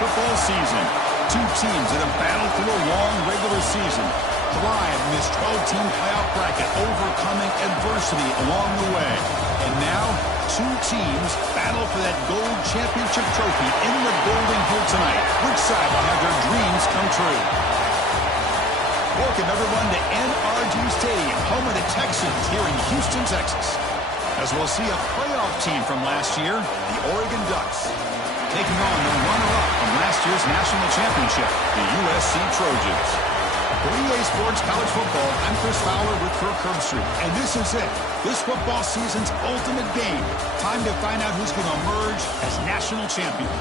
football season. Two teams that have battled through a long regular season, thrived in this 12-team playoff bracket, overcoming adversity along the way. And now, two teams battle for that gold championship trophy in the building here tonight. Which side will have their dreams come true? Welcome, everyone, to NRG Stadium, home of the Texans here in Houston, Texas. As we'll see a playoff team from last year, the Oregon Ducks, taking on the runner-up from last year's national championship, the USC Trojans. For EA Sports College Football, I'm Chris Fowler with Kirk Herbstreit, and this is it. This football season's ultimate game. Time to find out who's going to emerge as national champion.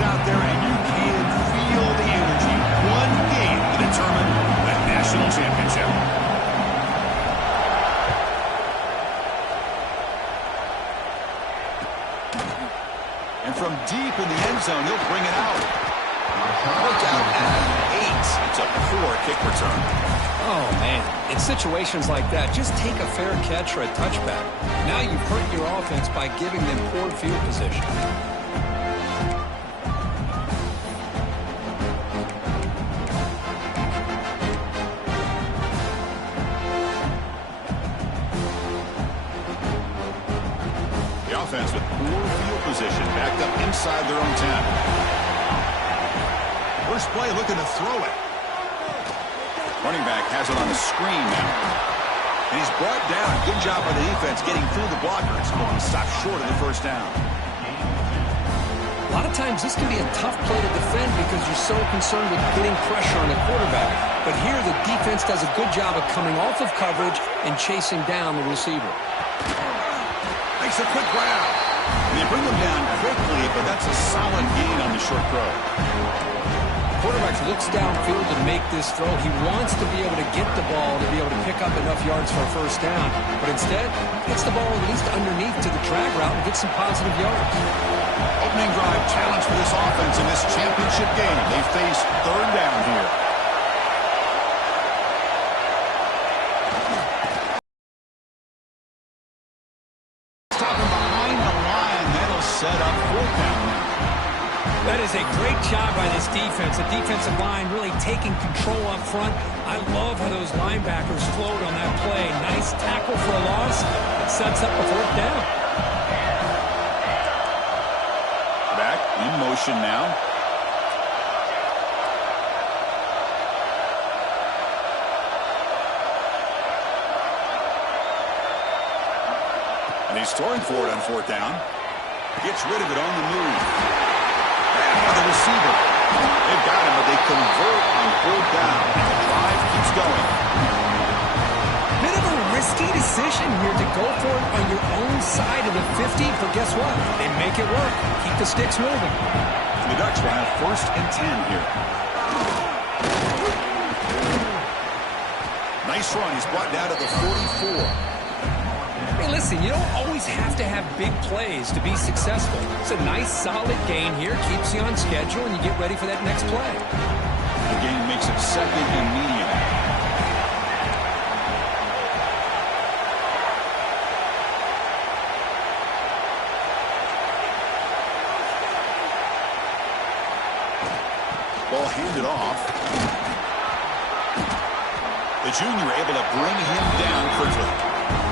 Out there, and you can feel the energy. One game to determine the national championship. And from deep in the end zone, he'll bring it out. Look out at 8. It's a poor kick return. Oh, man. In situations like that, just take a fair catch or a touchback. Now you've hurt your offense by giving them poor field position. Offense with poor field position, backed up inside their own 10. First play, looking to throw it. Running back has it on the screen now. And he's brought down. Good job by the defense getting through the blockers. But he stopped short of the first down. A lot of times this can be a tough play to defend because you're so concerned with getting pressure on the quarterback. But here the defense does a good job of coming off of coverage and chasing down the receiver. Makes a quick grab. They bring them down quickly, but that's a solid gain on the short throw. Quarterback looks downfield to make this throw. He wants to be able to get the ball to be able to pick up enough yards for a first down. But instead, gets the ball at least underneath to the drag route and gets some positive yards. Opening drive challenge for this offense in this championship game. They face third down here. That is a great job by this defense. The defensive line really taking control up front. I love how those linebackers flowed on that play. Nice tackle for a loss. It sets up a fourth down. Back in motion now. And he's throwing for it on fourth down. Gets rid of it on the move. By the receiver. They've got him, but they convert on fourth down. And the drive keeps going. Bit of a risky decision here to go for it on your own side of the 50, but guess what? They make it work. Keep the sticks moving. The Ducks will have first and 10 here. Nice run. He's brought down to the 44. Hey, listen, you don't always have to have big plays to be successful. It's a nice, solid gain here. Keeps you on schedule, and you get ready for that next play. The gain makes it second and medium. Ball handed off. The junior able to bring him down quickly.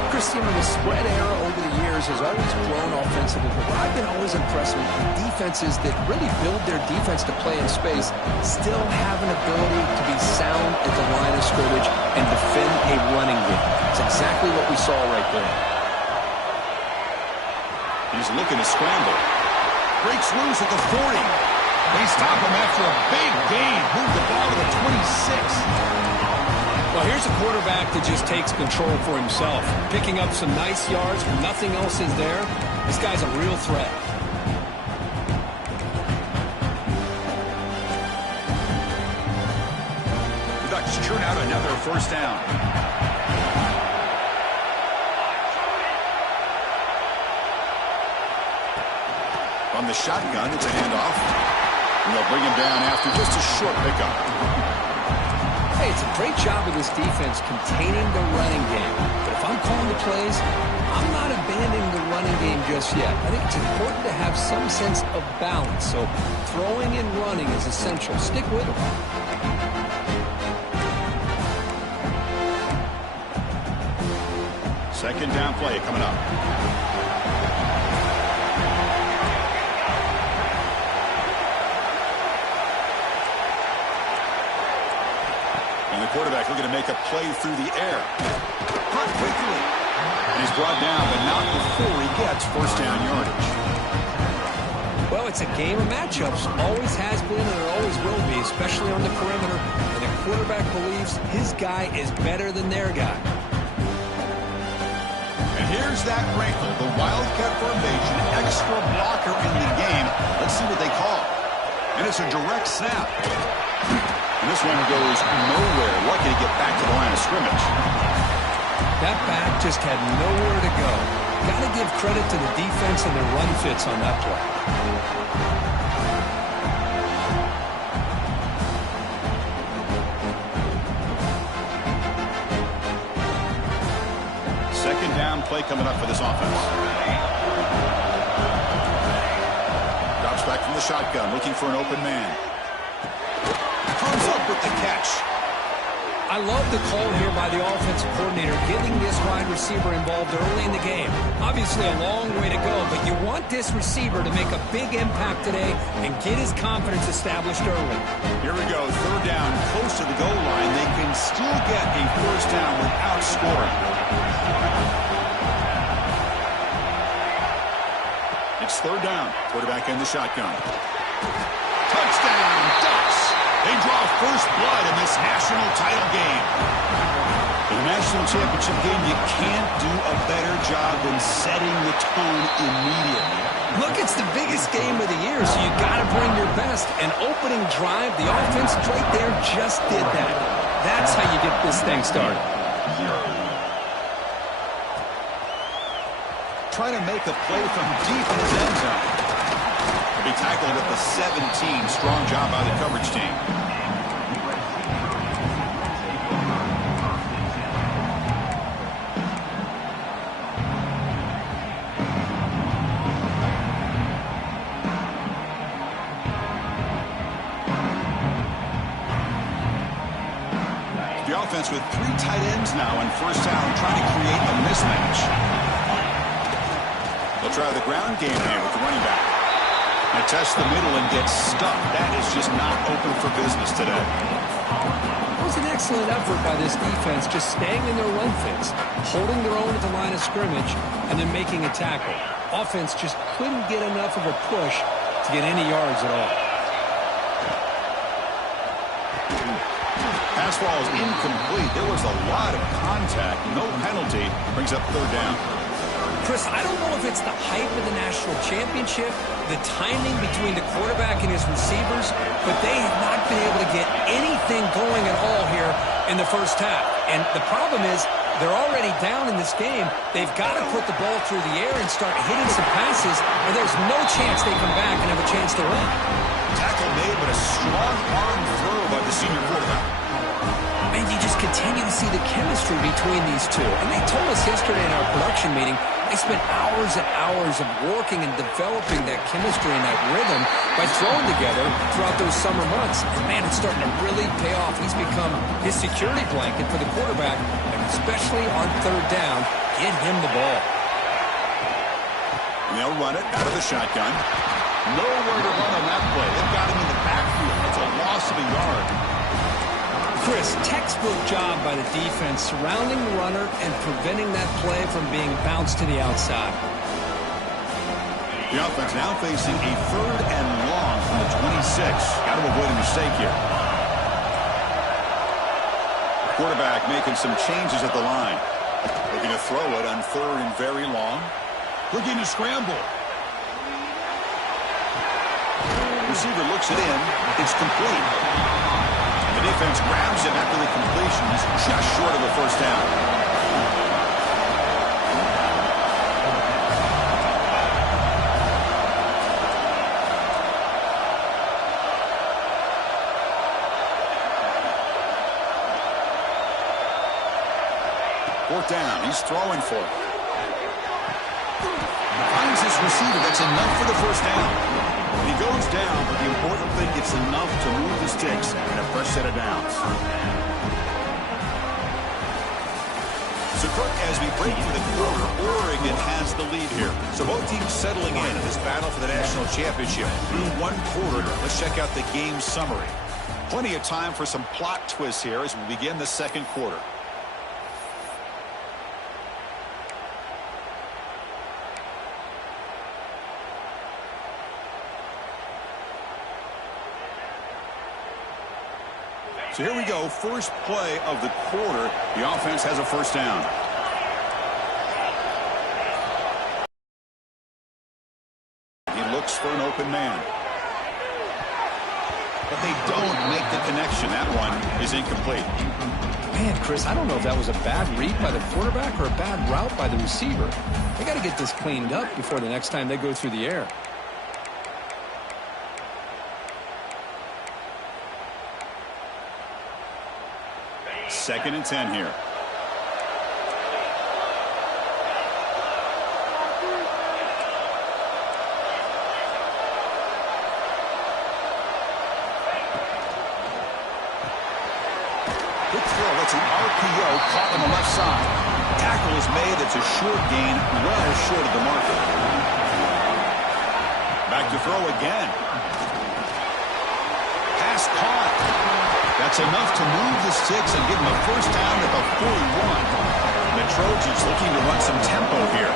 Christian, the spread era over the years has always grown offensively, but what I've been always impressed with defenses that really build their defense to play in space still have an ability to be sound at the line of scrimmage and defend a running game. It's exactly what we saw right there. He's looking to scramble. Breaks loose at the 40. They stop him after a big gain. Move the ball to the 26. Well, here's a quarterback that just takes control for himself. Picking up some nice yards when nothing else is there. This guy's a real threat. The Ducks churn out another first down. On the shotgun, it's a handoff. And they'll bring him down after just a short pickup. Hey, it's a great job of this defense containing the running game. But if I'm calling the plays, I'm not abandoning the running game just yet. I think it's important to have some sense of balance. So throwing and running is essential. Stick with it. Second down play coming up. And the quarterback looking to make a play through the air. Caught quickly. And he's brought down, but not before he gets first down yardage. Well, it's a game of matchups. Always has been and it always will be, especially on the perimeter. And the quarterback believes his guy is better than their guy. And here's that wrinkle, the Wildcat formation, extra blocker in the game. Let's see what they call. And it's a direct snap. And this one goes nowhere. Lucky to get back to the line of scrimmage. That back just had nowhere to go. Got to give credit to the defense and their run fits on that play. Second down play coming up for this offense. Drops back from the shotgun, looking for an open man. Comes up with the catch. I love the call here by the offensive coordinator, getting this wide receiver involved early in the game. Obviously a long way to go, but you want this receiver to make a big impact today and get his confidence established early. Here we go, third down, close to the goal line. They can still get a first down without scoring. It's third down. Quarterback in the shotgun. Touchdown, Ducks! They draw first blood in this national title game. In the national championship game, you can't do a better job than setting the tone immediately. Look, it's the biggest game of the year, so you got to bring your best. An opening drive, the offense right there just did that. That's how you get this thing started. Trying to make a play from deep in his end zone. He'll be tackled at the 17. Strong job by the coverage team. The offense with three tight ends now in first down, trying to create a mismatch. They'll try the ground game here with the running back. They test the middle and get stuck. That is just not open for business today. It was an excellent effort by this defense, just staying in their run fits, holding their own at the line of scrimmage, and then making a tackle. Offense just couldn't get enough of a push to get any yards at all. Pass ball is incomplete. There was a lot of contact. No penalty. Brings up third down. Chris, I don't know if it's the hype of the national championship, the timing between the quarterback and his receivers, but they have not been able to get anything going at all here in the first half. And the problem is they're already down in this game. They've got to put the ball through the air and start hitting some passes, or there's no chance they come back and have a chance to win. Tackle made, but a strong arm throw by the senior quarterback. And you just continue to see the chemistry between these two. And they told us yesterday in our production meeting, they spent hours and hours of working and developing that chemistry and that rhythm by throwing together throughout those summer months. And, man, it's starting to really pay off. He's become his security blanket for the quarterback, and especially on third down, get him the ball. And they'll run it out of the shotgun. Nowhere to run on that play. They've got him in the backfield. It's a loss of a yard. Chris, textbook job by the defense surrounding the runner and preventing that play from being bounced to the outside. The offense now facing a third and long from the 26. Got to avoid a mistake here. Quarterback making some changes at the line. Looking to throw it on third and very long. Looking to scramble. Receiver looks it in. It's complete. The defense grabs him after the completion. He's just short of a first down. Fourth down. He's throwing for it. Finds his receiver. That's enough for the first down. He goes down, but the important thing, it's enough to move the sticks and a fresh set of downs. So, Kirk, as we break through the quarter, Oregon has the lead here. So both teams settling in this battle for the national championship through one quarter. Let's check out the game summary. Plenty of time for some plot twists here as we begin the second quarter. So here we go, first play of the quarter. The offense has a first down. He looks for an open man. But they don't make the connection. That one is incomplete. Man, Chris, I don't know if that was a bad read by the quarterback or a bad route by the receiver. They got to get this cleaned up before the next time they go through the air. Second and 10 here. Good throw. It's an RPO caught on the left side. Tackle is made. It's a short gain, well short of the marker. Back to throw again. Pass caught. That's enough to move the sticks and give them a first down at the 41. The Trojans looking to run some tempo here.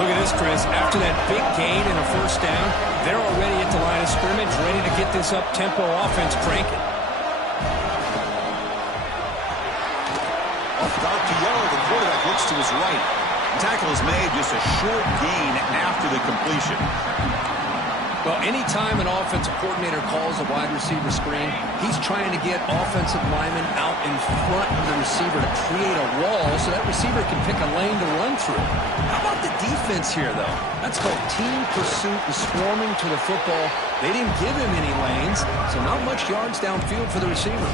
Look at this, Chris. After that big gain and a first down, they're already at the line of scrimmage, ready to get this up-tempo offense cranking. Off the RPO, the quarterback looks to his right. The tackle is made, just a short gain after the completion. Well, anytime an offensive coordinator calls a wide receiver screen, he's trying to get offensive linemen out in front of the receiver to create a wall so that receiver can pick a lane to run through. How about the defense here, though? That's called team pursuit and swarming to the football. They didn't give him any lanes, so not much yards downfield for the receiver.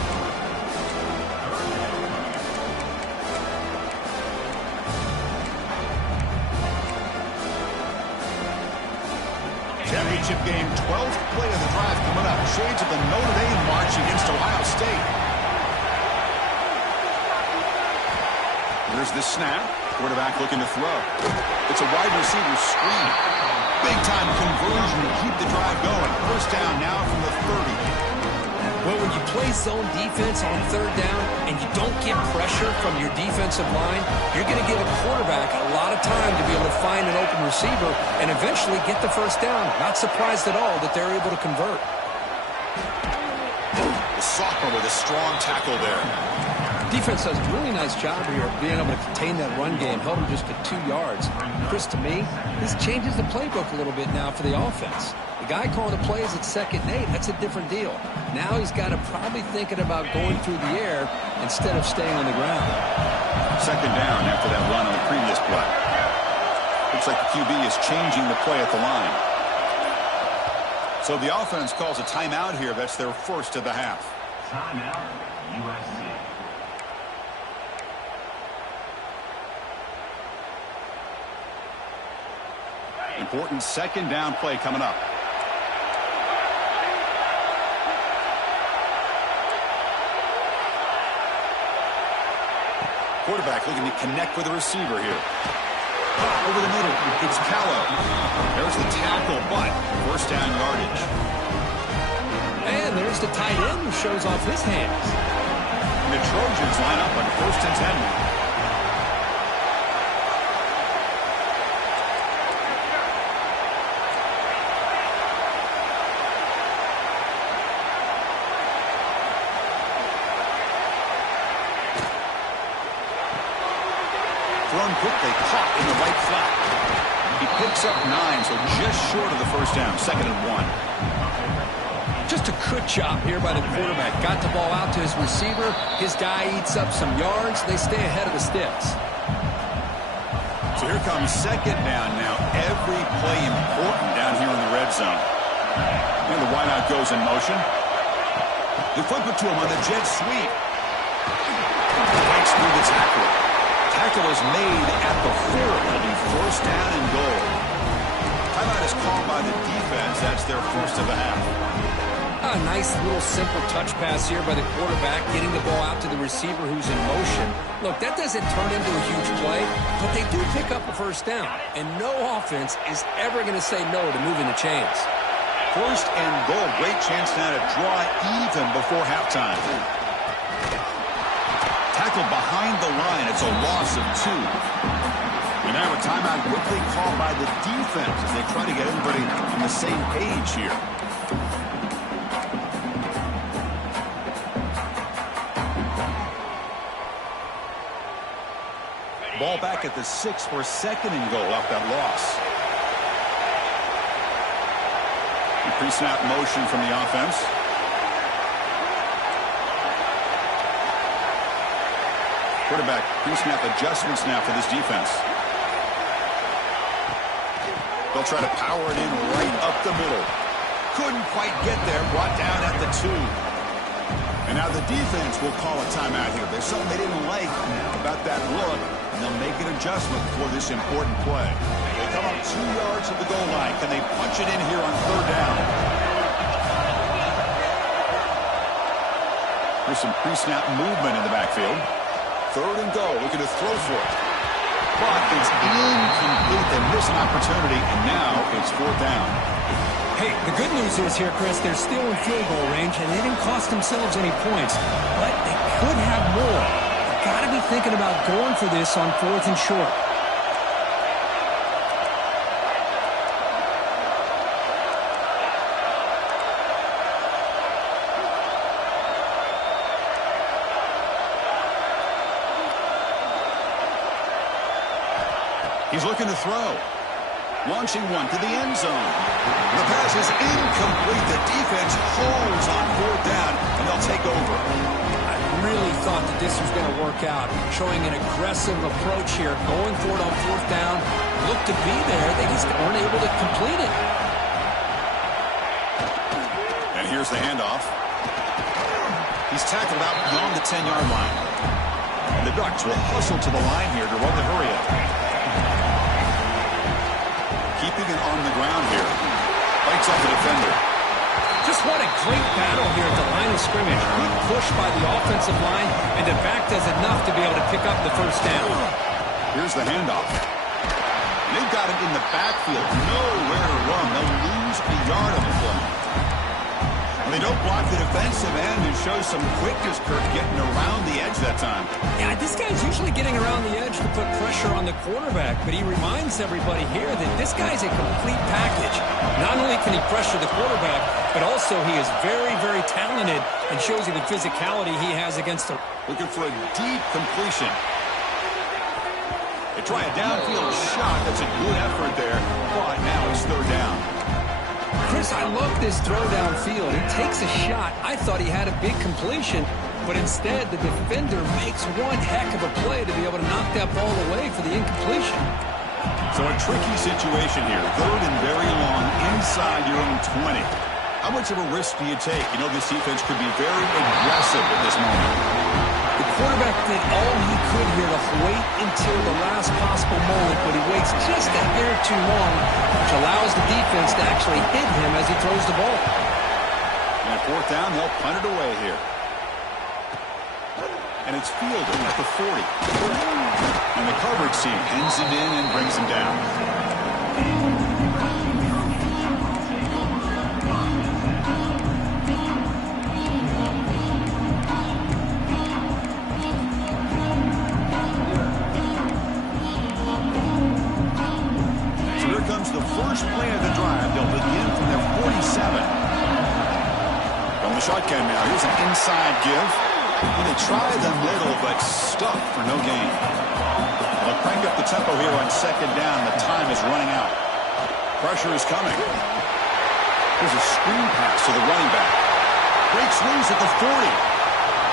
Championship game, 12th play of the drive coming up. Shades of the Notre Dame march against Ohio State. Here's the snap. Quarterback looking to throw. It's a wide receiver screen. Big-time conversion to keep the drive going. First down now from the 30. Well, when you play zone defense on third down and you don't get pressure from your defensive line, you're going to give a quarterback a lot of time to be able to find an open receiver and eventually get the first down. Not surprised at all that they're able to convert. The sophomore with a strong tackle there. Defense does a really nice job here of being able to contain that run game, held him just to 2 yards. Chris, to me, this changes the playbook a little bit now for the offense. The guy calling the plays at 2nd and 8, that's a different deal. Now he's got to probably thinking about going through the air instead of staying on the ground. Second down after that run on the previous play. Looks like the QB is changing the play at the line. So the offense calls a timeout here. That's their first of the half. Timeout, USC. Important second down play coming up. Quarterback looking to connect with the receiver here. Over the middle, it's Callow. There's the tackle, but first down yardage. And there's the tight end who shows off his hands. And the Trojans line up on 1st and 10. Thrown quickly, caught in the right flat. He picks up 9, so just short of the first down. 2nd and 1. Just a good job here by the quarterback. Got the ball out to his receiver. His guy eats up some yards. They stay ahead of the sticks. So here comes 2nd down now. Every play important down here in the red zone. And the wideout goes in motion. They flip it to him on the jet sweep. Breaks through the tackle. tackle is made at the 4. It'll be first down and goal. Timeout is called by the defense. That's their first of the half. A nice little simple touch pass here by the quarterback, getting the ball out to the receiver who's in motion. Look, that doesn't turn into a huge play, but they do pick up a first down. And no offense is ever going to say no to moving the chains. First and goal. Great chance now to draw even before halftime. Tackled behind the line. It's a loss of 2. And now a timeout quickly called by the defense as they try to get everybody on the same page here. Ball back at the 6 for second and goal off that loss. Pre-snap motion from the offense. Quarterback pre-snap adjustments now for this defense. They'll try to power it in right up the middle. Couldn't quite get there. Brought down at the 2. And now the defense will call a timeout here. There's something they didn't like about that look, and they'll make an adjustment for this important play. They come up 2 yards of the goal line. Can they punch it in here on third down? There's some pre-snap movement in the backfield. Third and goal, looking to throw for it. But it's incomplete. They miss an opportunity, and now it's fourth down. Hey, the good news is here, Chris, they're still in field goal range, and they didn't cost themselves any points. But they could have more. They've got to be thinking about going for this on fourth and short. He's looking to throw. Launching one to the end zone. The pass is incomplete. The defense holds on fourth down, and they'll take over. I really thought that this was going to work out, showing an aggressive approach here, going for it on fourth down. Looked to be there. They just weren't able to complete it. And here's the handoff. He's tackled out beyond the 10-yard line. And the Ducks will hustle to the line here to run the hurry-up. Keeping it on the ground here. Bites off the defender. Just what a great battle here at the line of scrimmage. Good push by the offensive line, and the back does enough to be able to pick up the first down. Here's the handoff. They've got him in the backfield. Nowhere to run. They'll lose a yard on the play. And they don't block the defensive end and show some quickness, Kirk, getting around the edge that time. Yeah, this guy's usually getting around the edge to put pressure on the quarterback, but he reminds everybody here that this guy's a complete package. Not only can he pressure the quarterback, but also he is very, very talented and shows you the physicality he has against him. Looking for a deep completion. They try a downfield shot. That's a good effort there, but now it's third down. Chris, I love this throw downfield. He takes a shot. I thought he had a big completion, but instead the defender makes one heck of a play to be able to knock that ball away for the incompletion. So a tricky situation here. Third and very long inside your own 20. How much of a risk do you take? You know this defense could be very aggressive at this moment. The quarterback did all he could here to wait until the last possible moment, but he waits just a hair too long, which allows the defense to actually hit him as he throws the ball. And at fourth down, they'll punt it away here. And it's fielded at the 40. And the coverage team pins it in and brings him down. The first play of the drive. They'll begin from their 47. From the shotgun now. Here's an inside give. And they try the middle, but stuck for no gain. They'll crank up the tempo here on second down. The time is running out. Pressure is coming. There's a screen pass to the running back. Breaks loose at the 40.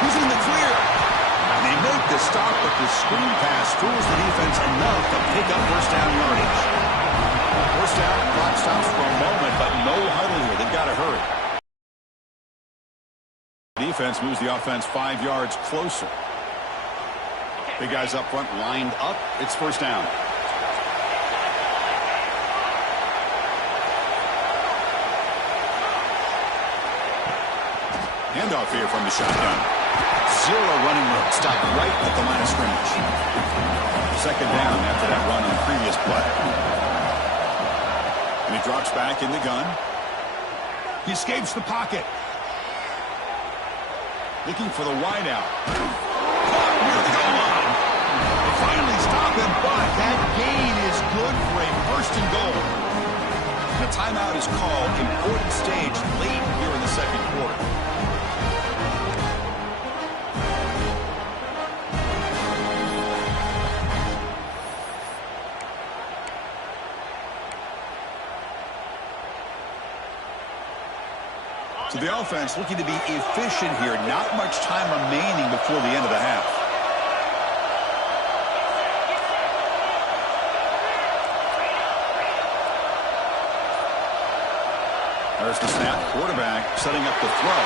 He's in the clear. And they make the stop, but the screen pass fools the defense enough to pick up first down yardage. First down, clock stops for a moment, but no huddle here. They've got to hurry. Defense moves the offense 5 yards closer. Big guys up front lined up. It's first down. Handoff here from the shotgun. Zero running room. Stop right at the line of scrimmage. Second down after that run on the previous play. And he drops back in the gun. He escapes the pocket. Looking for the wideout. Caught near the goal line. They finally stop him, but that gain is good for a first and goal. And a timeout is called. Important stage late here in the second quarter. So the offense looking to be efficient here. Not much time remaining before the end of the half. There's the snap. Quarterback setting up the throw.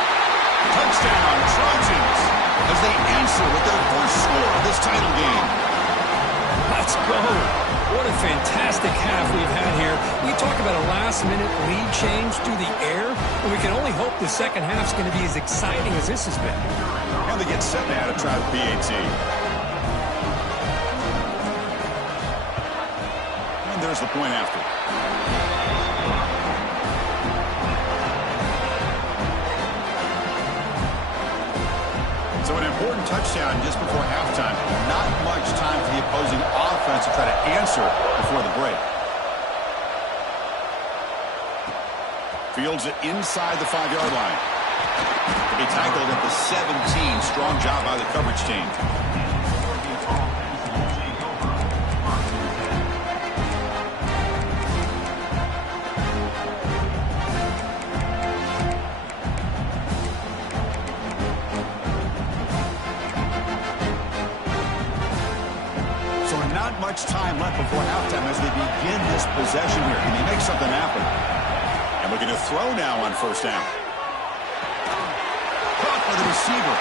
Touchdown, Trojans, as they answer with their first score of this title game. Let's go. What a fantastic half we've had here. We talk about a last-minute lead change through the air, and we can only hope the second half's going to be as exciting as this has been. And they get set now to try the PAT. And there's the point after. So an important touchdown just before halftime. Not much time for the opposing offense to try to answer before the break. Fields it inside the 5-yard line. To be tackled at the 17. Strong job by the coverage team. Not much time left before halftime as they begin this possession here. Can he make something happen? And looking to throw now on first down. Caught by the receiver.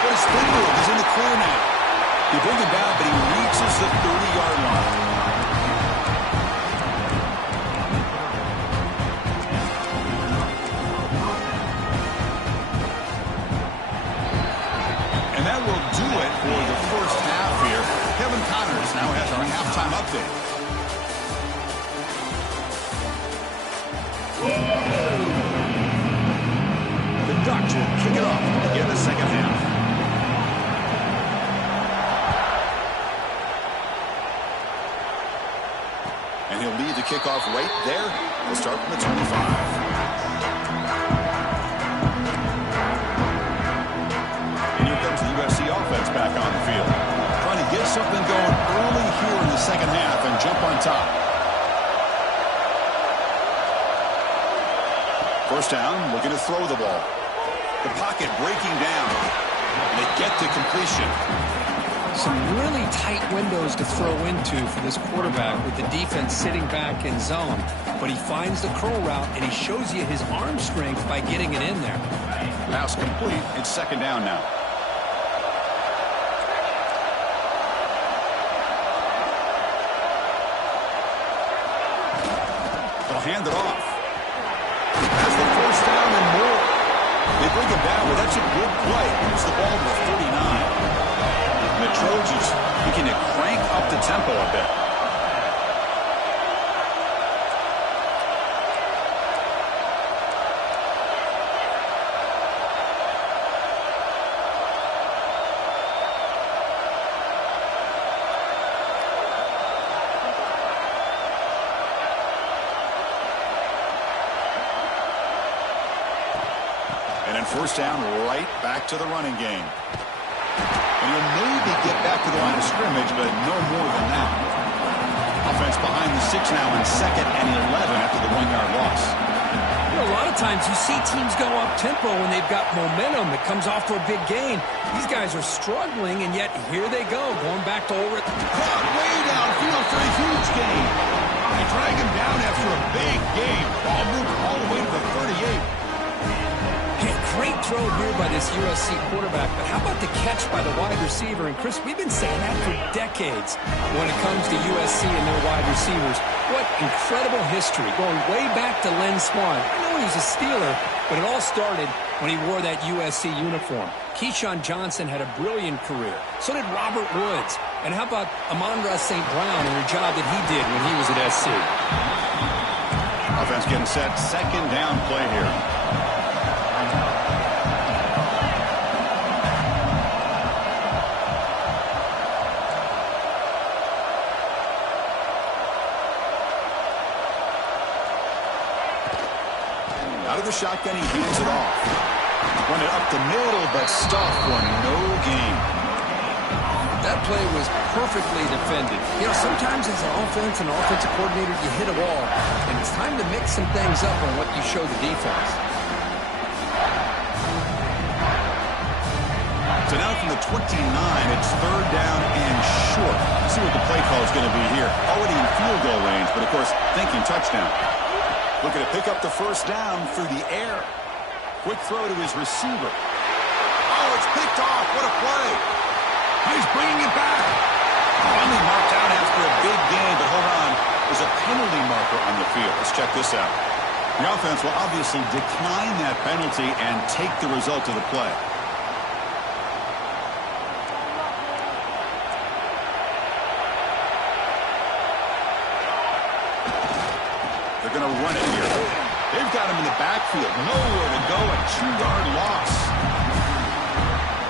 But his finger is in the clear now. He brings it down, but he reaches the 30-yard line. And that will do it for the first half here. Kevin Connors now has our halftime update. The Ducks will kick it off to begin the second half. And he'll lead the kickoff right there. We'll start from the 25. The USC offense back on the field. Trying to get something going early here in the second half and jump on top. First down, looking to throw the ball. The pocket breaking down. And they get to completion. Some really tight windows to throw into for this quarterback with the defense sitting back in zone. But he finds the curl route, and he shows you his arm strength by getting it in there. Pass complete. It's second down now. Hand it off. That's the first down and more. They bring him down, but that's a good play. Moves the ball to the 49. And the Trojans begin to crank up the tempo a bit. First down, right back to the running game. And he'll maybe get back to the line of scrimmage, but no more than that. Offense behind the 6 now in second and 11 after the 1-yard loss. You know, a lot of times you see teams go up-tempo when they've got momentum that comes off to a big gain. These guys are struggling, and yet here they go, going back to over. Caught way downfield for a huge gain. They drag him down after a big game. Ball moved all the way to the 38. Great throw here by this USC quarterback, but how about the catch by the wide receiver? And, Chris, we've been saying that for decades when it comes to USC and their wide receivers. What incredible history, going way back to Len Swan. I know he was a Steeler, but it all started when he wore that USC uniform. Keyshawn Johnson had a brilliant career. So did Robert Woods. And how about Amon-Ra St. Brown and the job that he did when he was at SC? Offense getting set. Second down play here. Out of the shotgun, he hands it off. Run it up the middle, but stuffed for no gain. That play was perfectly defended. You know, sometimes as an offensive coordinator, you hit a wall, and it's time to mix some things up on what you show the defense. So now from the 29, it's third down and short. Let's see what the play call is going to be here. Already in field goal range, but of course, thinking touchdown. Looking to pick up the first down through the air. Quick throw to his receiver. Oh, it's picked off. What a play. He's bringing it back. Finally marked out after a big gain, but hold on. There's a penalty marker on the field. Let's check this out. The offense will obviously decline that penalty and take the result of the play. They're going to run it here. They've got him in the backfield. Nowhere to go. A 2-yard loss.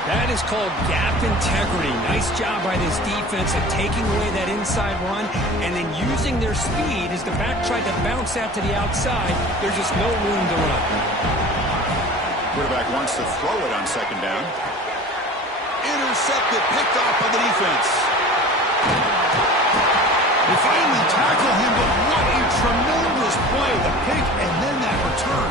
That is called gap integrity. Nice job by this defense at taking away that inside run and then using their speed as the back tried to bounce out to the outside. There's just no room to run. Quarterback wants to throw it on second down. Intercepted, picked off by the defense. They finally tackle him, but what a tremendous play. The pick and then that return.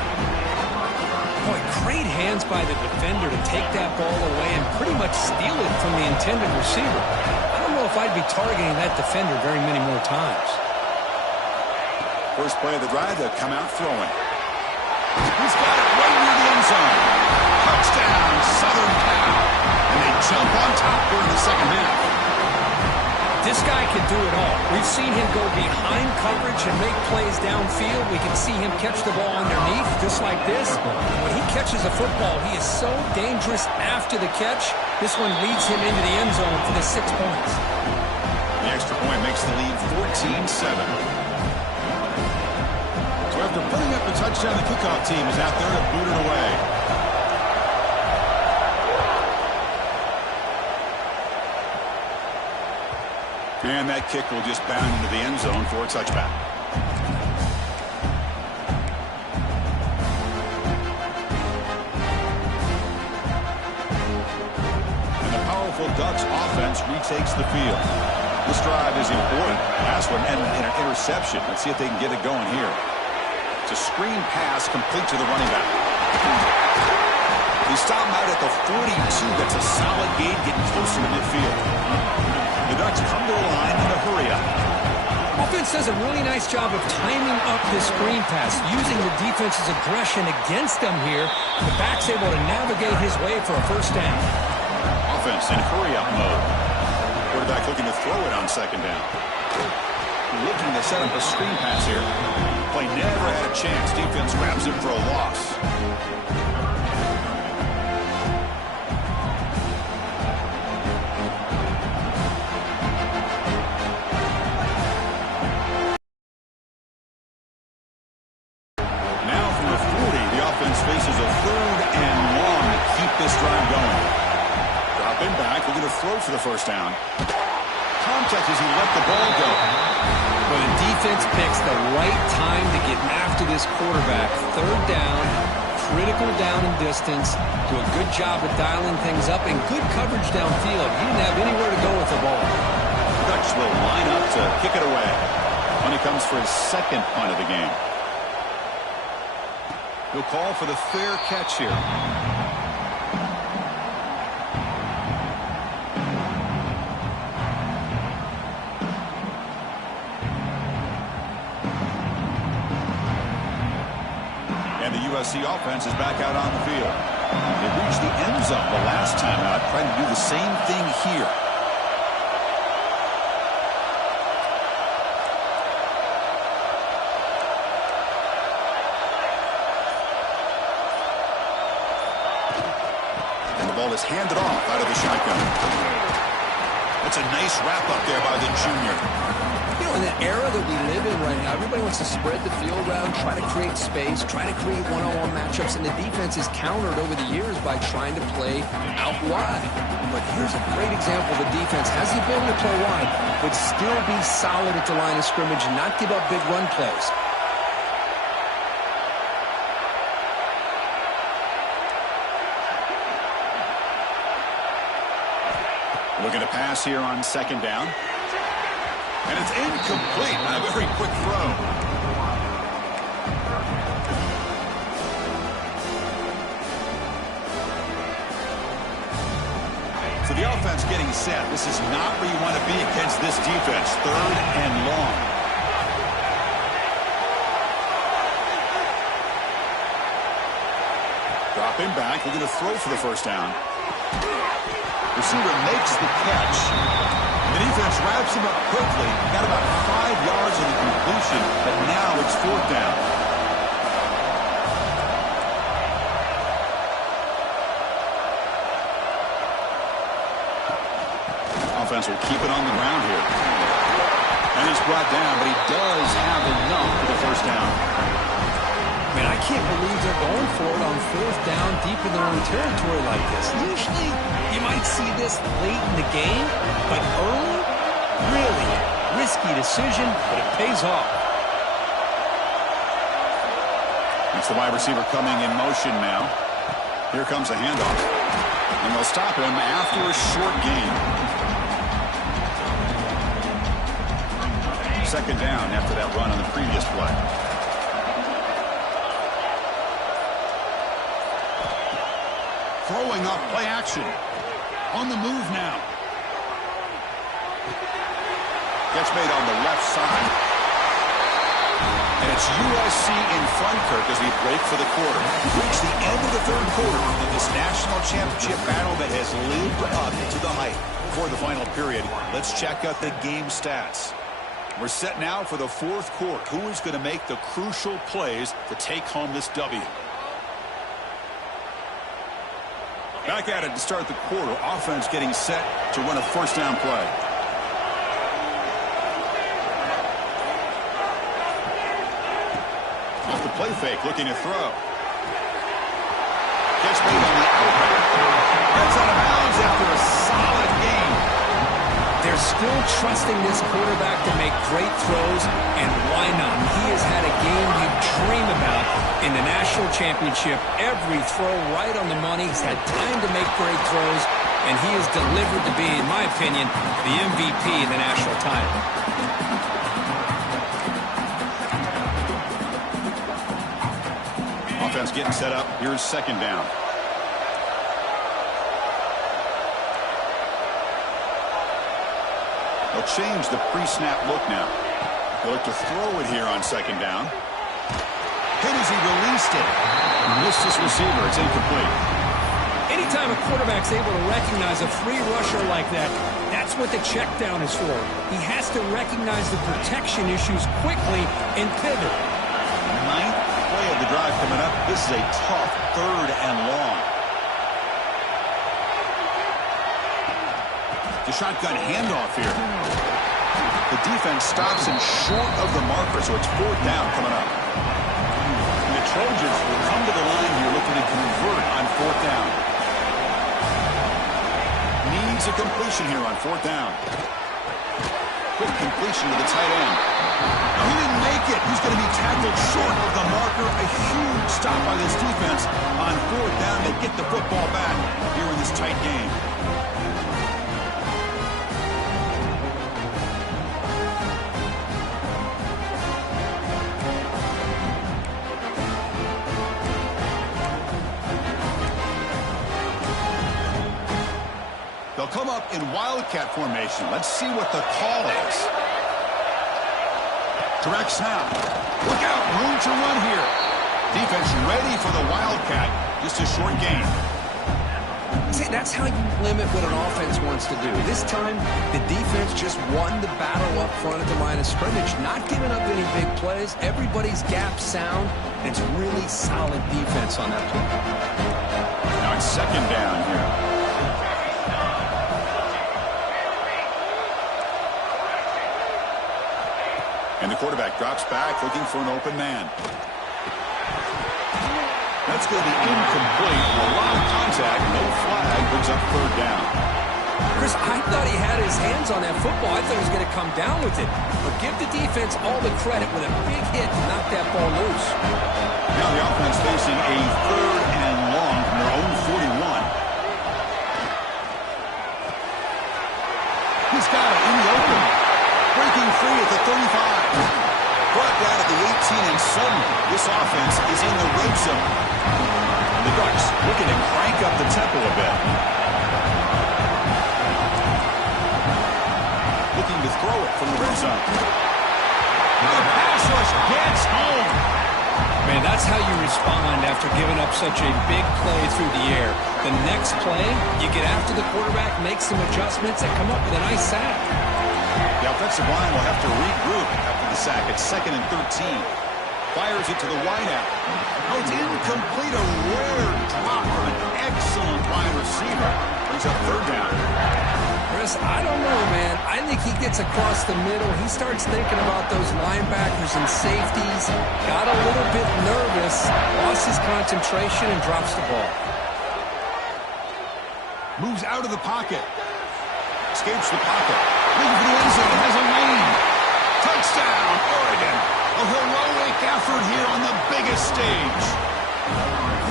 Boy, great hands by the defender to take that ball away and pretty much steal it from the intended receiver. I don't know if I'd be targeting that defender very many more times. First play of the drive, they'll come out throwing. He's got it right near the end zone. Touchdown, Southern Cal. And they jump on top during the second half. This guy can do it all. We've seen him go behind coverage and make plays downfield. We can see him catch the ball underneath, just like this. When he catches a football, he is so dangerous after the catch. This one leads him into the end zone for the 6 points. The extra point makes the lead 14-7. So after putting up the touchdown, the kickoff team is out there to boot it away. And that kick will just bound into the end zone for a touchback. And the powerful Ducks offense retakes the field. This drive is important. Pass one and an interception. Let's see if they can get it going here. It's a screen pass complete to the running back. They stop him out at the 42. That's a solid gain, getting closer to midfield. The Ducks come to the line in a hurry-up. Offense does a really nice job of timing up this screen pass, using the defense's aggression against them here. The back's able to navigate his way for a first down. Offense in hurry-up mode. Quarterback looking to throw it on second down. Looking to set up a screen pass here. Play never had a chance. Defense grabs him for a loss. Faces a third and long to keep this drive going. Dropping back, looking to throw for the first down. Contact as he let the ball go. But the defense picks the right time to get after this quarterback. Third down, critical down and distance. Do a good job of dialing things up and good coverage downfield. He didn't have anywhere to go with the ball. The Ducks will line up to kick it away. When he comes for his second punt of the game. He'll call for the fair catch here. And the USC offense is back out on the field. They reached the end zone the last time out, trying to do the same thing here. And the ball is handed off out of the shotgun. That's a nice wrap-up there by the junior. You know, in the era that we live in right now, everybody wants to spread the field around, try to create space, try to create one-on-one matchups, and the defense is countered over the years by trying to play out wide. But here's a great example. The defense has the ability to play wide, but still be solid at the line of scrimmage and not give up big run plays. Looking to pass here on second down. And it's incomplete. A very quick throw. So the offense getting set. This is not where you want to be against this defense. 3rd and long. Dropping back. Looking to throw for the first down. Receiver makes the catch. The defense wraps him up quickly. Got about 5 yards of the completion, but now it's 4th down. Offense will keep it on the ground here. And he's brought down, but he does have enough for the first down. Man, I can't believe they're going for it on 4th down deep in their own territory like this. Usually, you might see this late in the game, but early, really risky decision, but it pays off. It's the wide receiver coming in motion now. Here comes a handoff. And they'll stop him after a short gain. 2nd down after that run on the previous play. Throwing up play action. On the move now. Gets made on the left side. And it's USC in front, Kirk, as we break for the quarter. We've reached the end of the 3rd quarter of this national championship battle that has lived up to the hype. For the final period, let's check out the game stats. We're set now for the 4th quarter. Who is going to make the crucial plays to take home this W? Back at it to start the quarter. Offense getting set to run a first down play. Off the play fake, looking to throw. Gets made on the outlet. That's out of bounds after a solid game. They're still trusting this quarterback to make great throws, and why not? He has had a game you dream about in the national championship. Every throw right on the money. He's had time to make great throws, and he has delivered to be, in my opinion, the MVP in the national title. Offense getting set up. Here's 2nd down. They'll change the pre-snap look now. They'll look to throw it here on 2nd down. Hit as he released it. Missed his receiver. It's incomplete. Anytime a quarterback's able to recognize a free rusher like that, that's what the check down is for. He has to recognize the protection issues quickly and pivot. 9th play of the drive coming up. This is a tough 3rd and long. The shotgun handoff here. The defense stops him short of the marker, so it's 4th down coming up. And the Trojans will come to the line here looking to convert on 4th down. Needs a completion here on 4th down. Quick completion to the tight end. Now, he didn't make it. He's going to be tackled short of the marker. A huge stop by this defense on 4th down. They get the football back here in this tight game. They'll come up in wildcat formation. Let's see what the call is. Direct snap. Look out, room to run here. Defense ready for the wildcat. Just a short gain. See, that's how you limit what an offense wants to do. This time, the defense just won the battle up front at the line of scrimmage, not giving up any big plays. Everybody's gap sound. It's really solid defense on that play. Now it's second down here. And the quarterback drops back, looking for an open man. That's going to be incomplete. A lot of contact, no flag, brings up third down. Chris, I thought he had his hands on that football. I thought he was going to come down with it. But give the defense all the credit with a big hit to knock that ball loose. Now the offense facing a third and long from their own 41. He's got it in the open. Breaking free at the 35. Brought down at the 18, and suddenly this offense is in the red zone. The Ducks looking to crank up the tempo a bit. Looking to throw it from the red zone. The pass rush gets home. Man, that's how you respond after giving up such a big play through the air. The next play, you get after the quarterback, make some adjustments, and come up with a nice sack. The offensive line will have to regroup after the sack. It's 2nd and 13. Fires it to the wideout. Oh, it's incomplete. A rare drop from an excellent wide receiver. Brings up third down. Chris, I don't know, man. I think he gets across the middle. He starts thinking about those linebackers and safeties. Got a little bit nervous. Lost his concentration and drops the ball. Moves out of the pocket. Escapes the pocket. Looking for the end zone. Has a lane. Touchdown, Oregon. A heroic effort here on the biggest stage.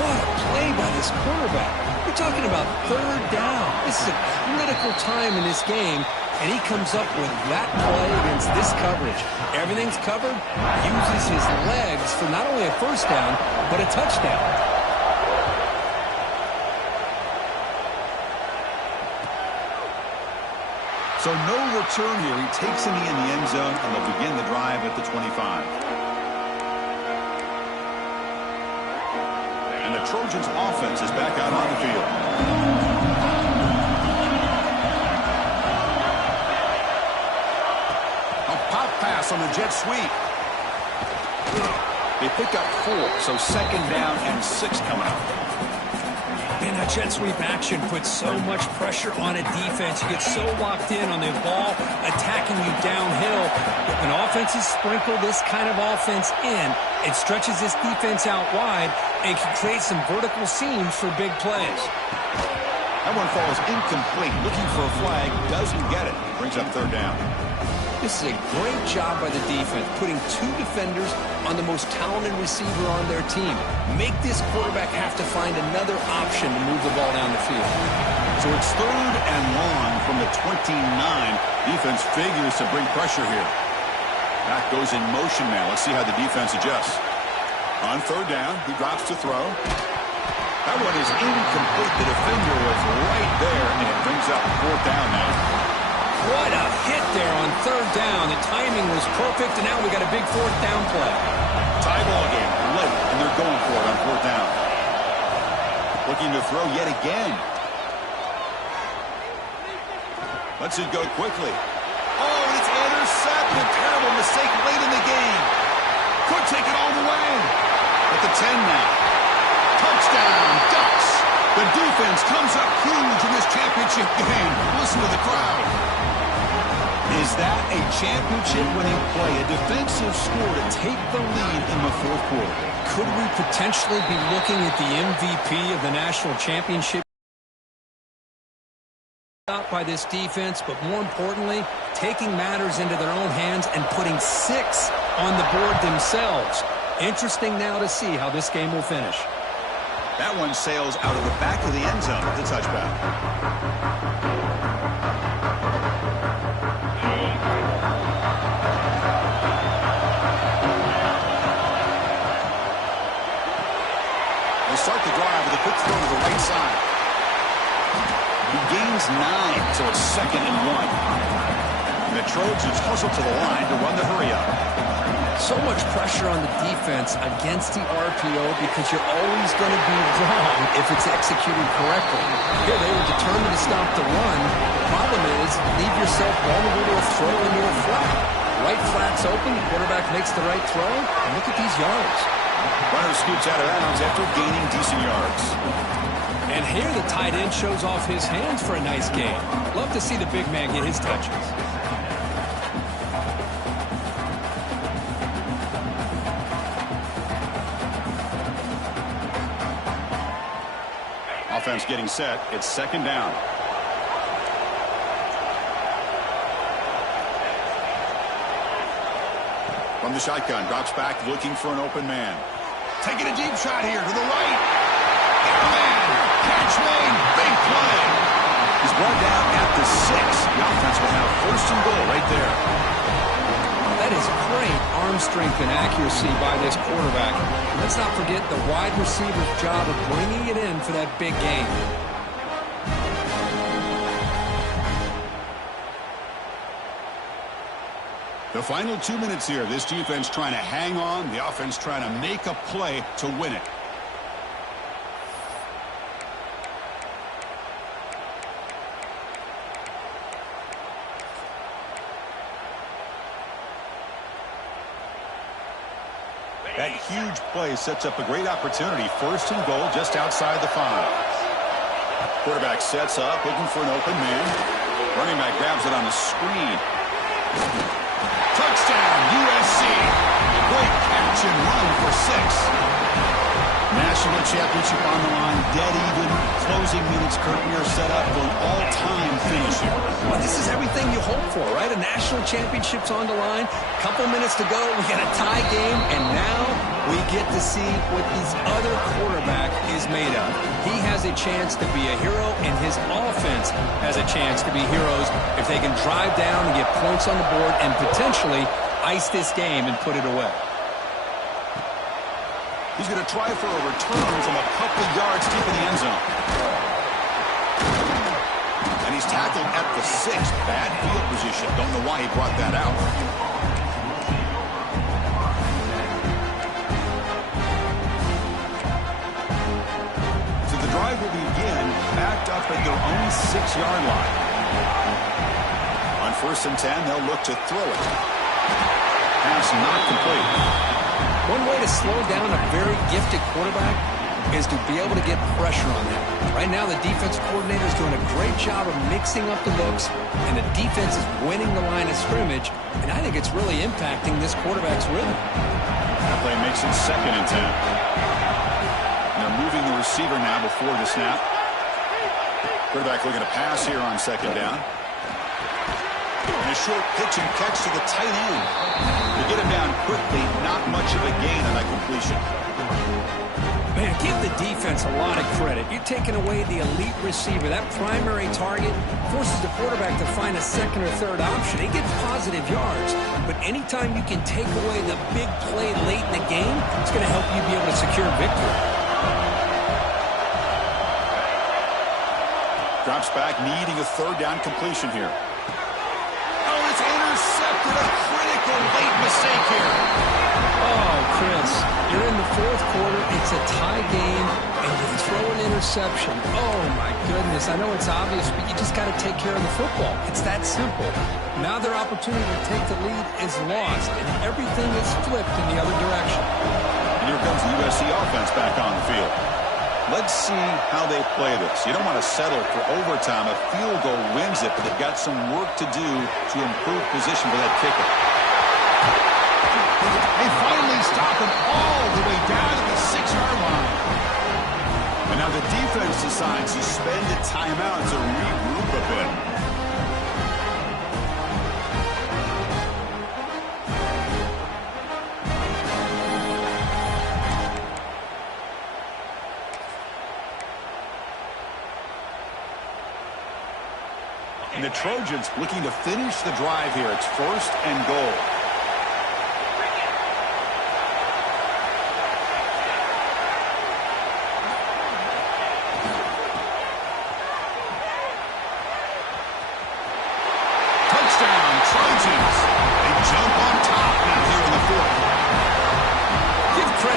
What a play by this quarterback. We're talking about third down. This is a critical time in this game, and he comes up with that play against this coverage. Everything's covered. Uses his legs for not only a first down, but a touchdown. So no return here. He takes a knee in the end zone, and they'll begin the drive at the 25. And the Trojans' offense is back out on the field. A pop pass on the jet sweep. They pick up 4, so 2nd down and 6 coming up. Man, that jet sweep action puts so much pressure on a defense. You get so locked in on the ball attacking you downhill. But when offenses sprinkle this kind of offense in, it stretches this defense out wide and can create some vertical seams for big plays. That one falls incomplete. Looking for a flag, doesn't get it. Brings up third down. This is a great job by the defense, putting 2 defenders on the most talented receiver on their team. Make this quarterback have to find another option to move the ball down the field. So it's third and long from the 29. Defense figures to bring pressure here. That goes in motion now. Let's see how the defense adjusts. On third down, he drops to throw. That one is incomplete. The defender was right there, and it brings up 4th down now. What a hit there on third down. The timing was perfect, and now we got a big 4th down play. Tie ball game late, and they're going for it on 4th down. Looking to throw yet again. Lets it go quickly. Oh, and it's intercepted. Terrible mistake late in the game. Could take it all the way. At the 10 now. Touchdown, Ducks. The defense comes up huge in this championship game. Listen to the crowd. Is that a championship-winning play? A defensive score to take the lead in the 4th quarter. Could we potentially be looking at the MVP of the national championship? Out by this defense, but more importantly, taking matters into their own hands and putting 6 on the board themselves. Interesting now to see how this game will finish. That one sails out of the back of the end zone at the touchback. They start the drive with a quick throw to the right side. He gains 9, so it's 2nd and 1. And the Trojans hustle to the line to run the hurry up. So much pressure on the defense against the RPO because you're always going to be wrong if it's executed correctly. Here they were determined to stop the run. The problem is leave yourself vulnerable to a throw into a flat. Right flat's open, the quarterback makes the right throw, and look at these yards. Runner scoots out of bounds after gaining decent yards. And here the tight end shows off his hands for a nice game. Love to see the big man get his touches. Offense getting set. It's second down. From the shotgun, drops back looking for an open man. Taking a deep shot here to the right. Got a man. Catch made. Big play. He's brought down at the 6. The offense will have first and goal right there. That is great arm strength and accuracy by this quarterback. Let's not forget the wide receiver's job of bringing it in for that big game. The final 2 minutes here. This defense trying to hang on. The offense trying to make a play to win it. That huge play sets up a great opportunity. First and goal just outside the 5. Quarterback sets up, looking for an open man. Running back grabs it on the screen. Touchdown, USC. Great catch and run for 6. National championship on the line, dead even. Closing minutes, Kurt, we are set up for an all-time finish here. Well, this is everything you hope for, right? A national championship's on the line. Couple minutes to go. We got a tie game, and now we get to see what this other quarterback is made of. He has a chance to be a hero, and his offense has a chance to be heroes if they can drive down and get points on the board and potentially ice this game and put it away. He's going to try for a return from a couple yards deep in the end zone. And he's tackled at the 6. Bad field position. Don't know why he brought that out. So the drive will begin backed up at their own 6-yard line. On 1st and 10, they'll look to throw it. Pass not complete. One way to slow down a very gifted quarterback is to be able to get pressure on them. Right now, the defense coordinator is doing a great job of mixing up the looks, and the defense is winning the line of scrimmage, and I think it's really impacting this quarterback's rhythm. That play makes it 2nd and 10. And they're moving the receiver now before the snap. Quarterback looking to pass here on 2nd down. And a short pitch and catch to the tight end. To get him down quickly, not much of a gain on that completion. Man, give the defense a lot of credit. You're taking away the elite receiver. That primary target forces the quarterback to find a 2nd or 3rd option. He gets positive yards. But anytime you can take away the big play late in the game, it's going to help you be able to secure victory. Drops back, needing a 3rd down completion here. Oh, it's intercepted. A critical late mistake here. Oh, Chris, you're in the 4th quarter. It's a tie game, and you throw an interception. Oh, my goodness. I know it's obvious, but you just got to take care of the football. It's that simple. Now their opportunity to take the lead is lost, and everything is flipped in the other direction. And here comes the USC offense back on the field. Let's see how they play this. You don't want to settle for overtime. A field goal wins it, but they've got some work to do to improve position for that kicker. They finally stop him all the way down to the 6-yard line. And now the defense decides to spend a timeout to regroup a bit. And the Trojans looking to finish the drive here. It's 1st and goal. Touchdown, Trojans. They jump on top now here in the 4th.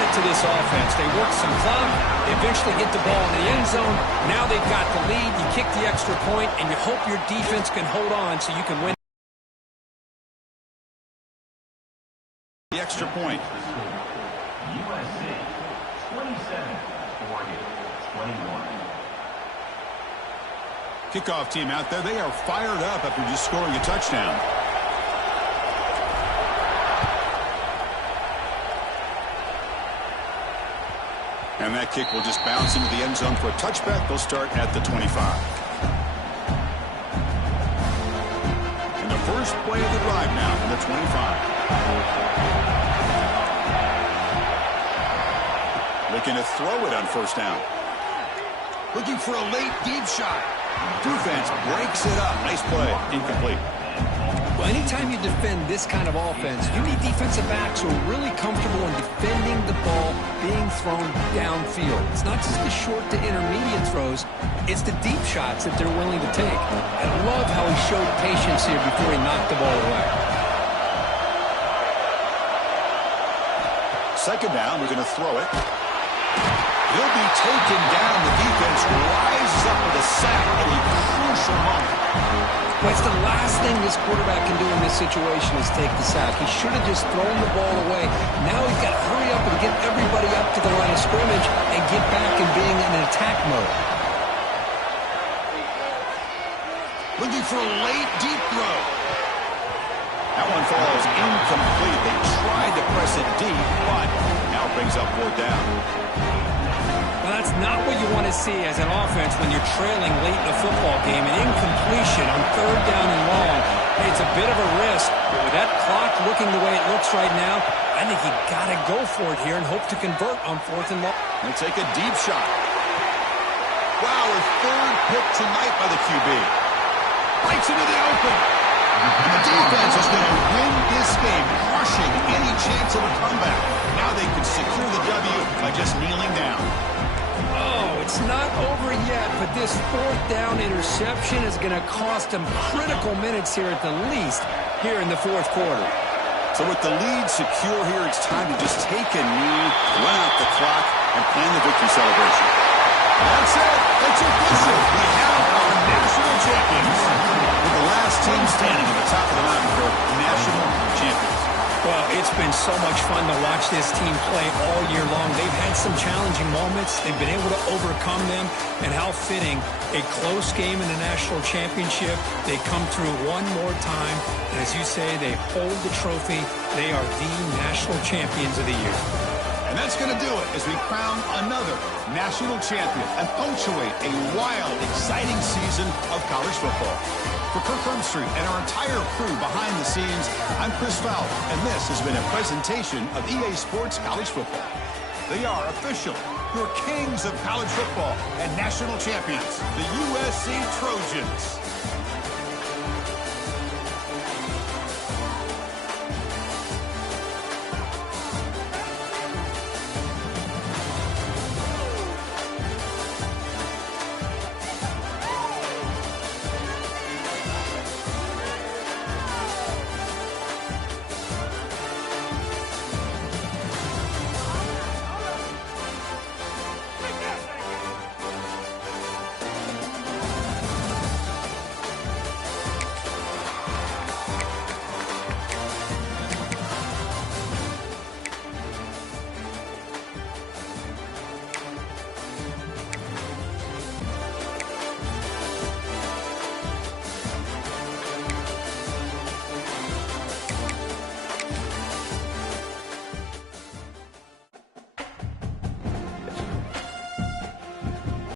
credit to this offense. They work some clock. They eventually get the ball in the end zone. Now they've got the lead. You kick the extra point, and you hope your defense can hold on so you can win. The extra point. USC 27, Oregon 21. Kickoff team out there. They are fired up after just scoring a touchdown. And that kick will just bounce into the end zone for a touchback. They'll start at the 25. And the first play of the drive now from the 25. Looking to throw it on first down. Looking for a late deep shot. Defense breaks it up. Nice play. Incomplete. Well, anytime you defend this kind of offense, you need defensive backs who are really comfortable in defending the ball being thrown downfield. It's not just the short to intermediate throws, it's the deep shots that they're willing to take. I love how he showed patience here before he knocked the ball away. Second down, we're going to throw it. He'll be taken down. The defense rises up with a sack at a crucial moment. Well, it's the last thing this quarterback can do in this situation is take the sack. He should have just thrown the ball away. Now he's got to hurry up and get everybody up to the line of scrimmage and get back and being in an attack mode. Looking for a late deep throw. That one falls incomplete. They tried to press it deep, but now brings up fourth down. Well, that's not what you want to see as an offense when you're trailing late in a football game. An incompletion on third down and long. Hey, it's a bit of a risk, but with that clock looking the way it looks right now, I think you got to go for it here and hope to convert on fourth and long. They'll take a deep shot. Wow, a third pick tonight by the QB. Bites into the open. And the defense is going to win this game, crushing any chance of a comeback. Now they can secure the W by just kneeling down. Oh, it's not over yet, but this fourth down interception is going to cost them critical minutes here at the least here in the fourth quarter. So with the lead secure here, it's time to just take a knee, run out the clock, and plan the victory celebration. That's it. It's official. We have our national champions. With the last team standing at the top of the mountain for national champions. Well, it's been so much fun to watch this team play all year long. They've had some challenging moments. They've been able to overcome them. And how fitting, a close game in the national championship. They come through one more time. And as you say, they hold the trophy. They are the national champions of the year. And that's going to do it as we crown another national champion and punctuate a wild, exciting season of college football. For Kirk Herbstreit and our entire crew behind the scenes, I'm Chris Fowler, and this has been a presentation of EA Sports College Football. They are official, your kings of college football and national champions, the USC Trojans.